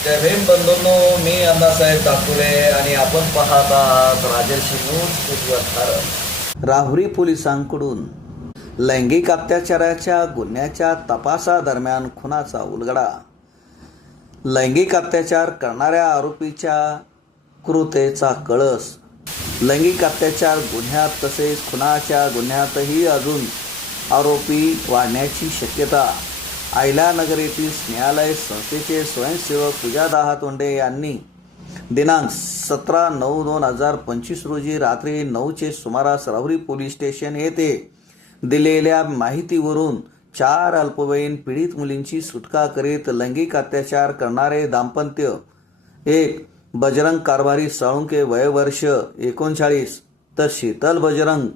जय भीम बंधूंनो, मी अण्णासाहेब दाकुले आणि आपण पाहत आहात राजर्षी न्यूज भारत. राहुरी पोलिसांकडून लैंगिक अत्याचाराच्या गुन्ह्याच्या तपासादरम्यान खुनाचा उलगडा. लैंगिक अत्याचार करणाऱ्या आरोपीच्या क्रूरतेचा कळस. लैंगिक अत्याचार गुन्ह्यात तसेच खुनाच्या गुन्ह्यातही अजून आरोपी वाढण्याची शक्यता. अहिल्यानगर येथील न्यायालय संस्थेचे स्वयंसेवक पूजा दाहातोंडे यांनी दिनांक 17/9/2025 रोजी रात्री 9चे सुमारास राहुरी पोलीस स्टेशन येथे दिलेल्या माहितीवरून 4 अल्पवयीन पीडित मुलींची सुटका करीत लैंगिक अत्याचार करणारे दाम्पत्य, एक बजरंग कारभारी साळुंके वय वर्ष 39 तर शीतल बजरंग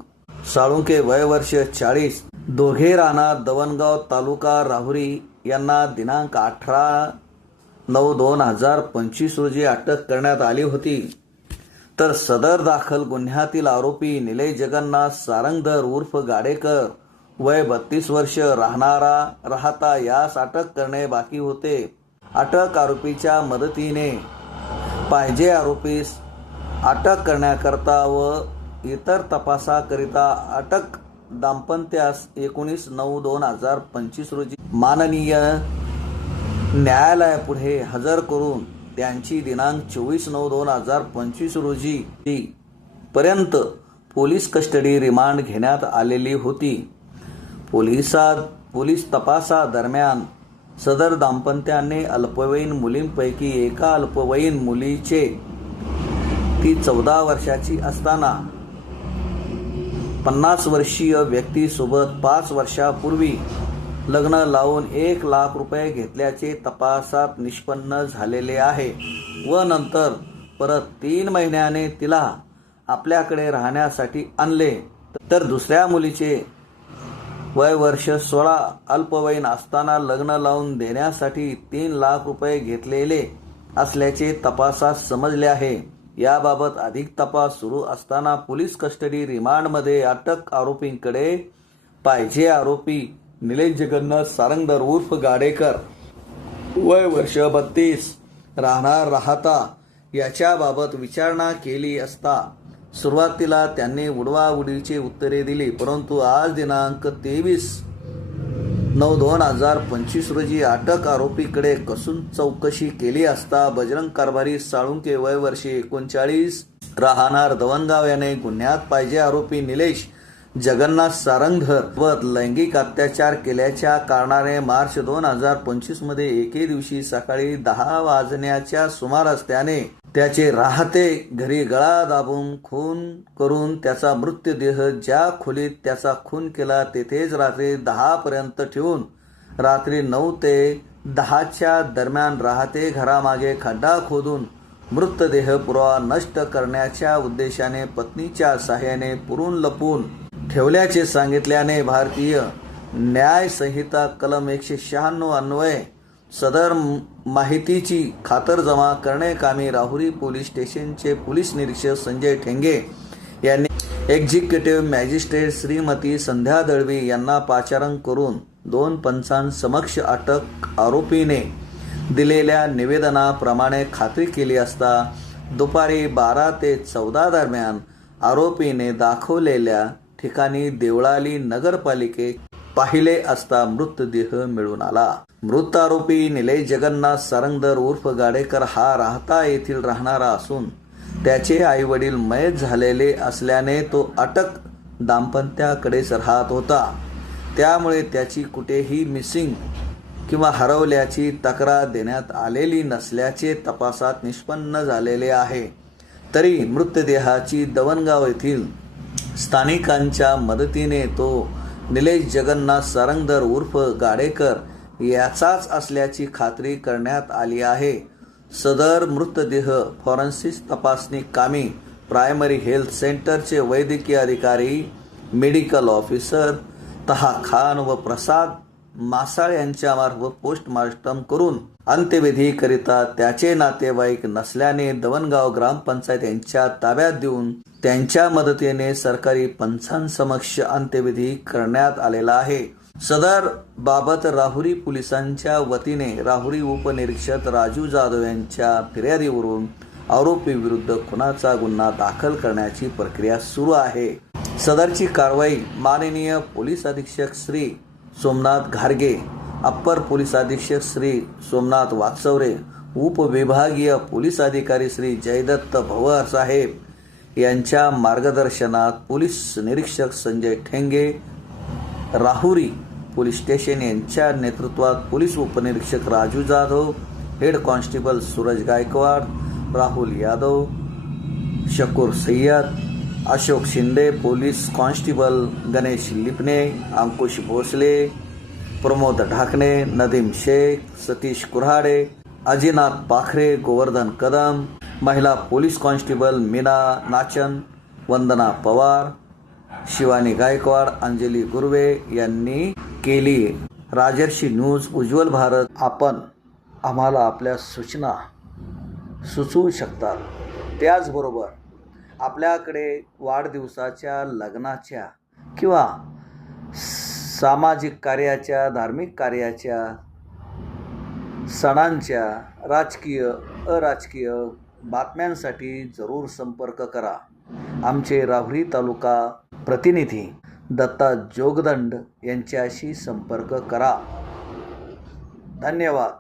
साळुंके वय वर्ष 40, दोघे राहणार दवणगाव तालुका राहुरी यांना दिनांक 18/9/2025 रोजी अटक करण्यात आली होती. तर सदर दाखल गुन्ह्यातील आरोपी निलेश जगन्नाथ सारंगधर उर्फ गाडेकर वय 32 वर्ष राहता यास अटक करणे बाकी होते. अटक आरोपीच्या मदतीने पाहिजे आरोपीस अटक करण्याकरता व इतर तपासाकरिता अटक दाम्पत्यास 19/9/2025 रोजी माननीय न्यायालयापुढे हजर करून त्यांची दिनांक 24/9/2025 रोजी पर्यंत पोलीस कस्टडी रिमांड घेण्यात आलेली होती. पोलीस तपासादरम्यान सदर दाम्पत्याने अल्पवयीन मुलींपैकी एका अल्पवयीन मुलीचे ती 14 वर्षाची असताना 50 वर्षीय व्यक्तीसोबत 5 वर्षापूर्वी लग्न लावून 1 लाख रुपये घेतल्याचे तपासात निष्पन्न झालेले आहे व नंतर परत 3 महिन्याने तिला आपल्याकडे राहण्यासाठी आणले. तर दुसऱ्या मुलीचे वय वर्ष 16 अल्पवयीन असताना लग्न लावून देण्यासाठी 3 लाख रुपये घेतलेले असल्याचे तपासात समजले आहे. याबाबत अधिक तपास सुरू असताना पोलीस कस्टडी रिमांडमध्ये अटक आरोपींकडे पाहिजे आरोपी निलेश जगन्नाथ सारंगधर उर्फ गाडेकर वय वर्ष 32 राहता याच्याबाबत विचारणा केली असता सुरुवातीला त्यांनी उडवाउडीची उत्तरे दिली, परंतु आज दिनांक 23/9/2025 रोजी अटक आरोपीकडे कसून चौकशी केली असता बजरंग कारभारी साळुंके वय वर्ष 39 राहणार दवणगाव याने गुन्ह्यात पाहिजे आरोपी निलेश जगन्नाथ सारंगधर व लैंगिक अत्याचार केल्याच्या कारणाने मार्च 2025 मध्ये एके दिवशी सकाळी 10 वाजण्याच्या सुमारास त्याने त्याचे राहते घरी गळा दाबून खून करून त्याचा मृतदेह ज्या खोलीत त्याचा खून केला तेथेच रात्री 10 पर्यंत ठेवून रात्री 9 ते 10च्या दरम्यान राहते घरामागे खड्डा खोदून मृतदेह पुरावा नष्ट करण्याच्या उद्देशाने पत्नीच्या सहाय्याने पुरून लपून ठेवल्याचे सांगितल्याने भारतीय न्याय संहिता कलम 196 अन्वये सदर माहितीची खातरजमा करण्याकामी राहुरी पोलीस स्टेशनचे पोलीस निरीक्षक संजय ठेंगे यांनी एक्झिक्युटिव्ह मॅजिस्ट्रेट श्रीमती संध्या दळवी यांना पाचारण करून 2 पंचांसमक्ष अटक आरोपीने दिलेल्या निवेदनाप्रमाणे खात्री केली असता दुपारी 12 ते 14 दरम्यान आरोपीने दाखवलेल्या ठिकाणी देवळाली नगरपालिकेत पाहिले असता मृतदेह मिळून आला. मृत आरोपी निलेश जगन्नाथ सारंगधर उर्फ गाडेकर हा राहता येथील राहणारा असून त्याचे आई वडील मयत झालेले असल्याने तो अटक दाम्पत्याकडेच राहत होता. त्यामुळे त्याची कुठेही मिसिंग किंवा हरवल्याची तक्रार देण्यात आलेली नसल्याचे तपासात निष्पन्न झालेले आहे. तरी मृतदेहाची दवणगाव येथील स्थानिकांच्या मदतीने तो निलेश जगन्नाथ सारंगधर उर्फ गाडेकर याचाच असल्याची खात्री करण्यात आली आहे. सदर मृतदेह फॉरेन्सिक तपासणी कामी प्रायमरी हेल्थ सेंटरचे वैद्यकीय अधिकारी, मेडिकल ऑफिसर तहा खान व प्रसाद मासाळ यांच्यामार्फत पोस्टमार्टम करून अंत्यविधीकरिता त्याचे नातेवाईक नसल्याने दवणगाव ग्रामपंचायत यांच्या ताब्यात देऊन त्यांच्या मदतीने सरकारी पंचांसमक्ष अंत्यविधी करण्यात आलेला आहे. सदर बाबत राहुरी पोलिसांच्या वतीने राहुरी उपनिरीक्षक राजू जाधव यांच्या फिर्यादीवरून आरोपी विरुद्ध खुनाचा गुन्हा दाखल करण्याची प्रक्रिया सुरू आहे। सदरची कारवाई माननीय पोलीस अधीक्षक श्री सोमनाथ घारगे, अप्पर पोलीस अधीक्षक श्री सोमनाथ वाकचौरे, उपविभागीय पोलीस अधिकारी श्री जयदत्त भवर साहेब यांच्या मार्गदर्शनात पोलीस निरीक्षक संजय ठेंगे, राहुरी पोलीस स्टेशन यांच्या नेतृत्वात पोलीस उपनिरीक्षक Raju Jadhav, head constable Suraj Gaikwad, Rahul Yadav, Shakur Sayyad, Ashok Shinde, police constable Ganesh Lipane, Ankush Bhosale, Pramod Dhakane, Nadeem Shaikh, Satish Kurhade, Ajinath Pakhare, Govardhan Kadam, महिला पोलीस कॉन्स्टेबल मीना नाचन, वंदना पवार, शिवानी गायकवाड, अंजली गुरवे यांनी केली। राजर्षी न्यूज, उज्ज्वल भारत। आपण आम्हाला आपल्या सूचना सुचवू शकतात। त्याचबरोबर आपल्याकडे वाढदिवसाच्या, लग्नाच्या किंवा सामाजिक कार्याच्या, धार्मिक कार्याच्या, सणांच्या, राजकीय अराजकीय बातम्यांसाठी जरूर संपर्क करा। आमचे राहुरी तालुका प्रतिनिधी दत्ता जोगदंड यांच्याशी संपर्क करा। धन्यवाद।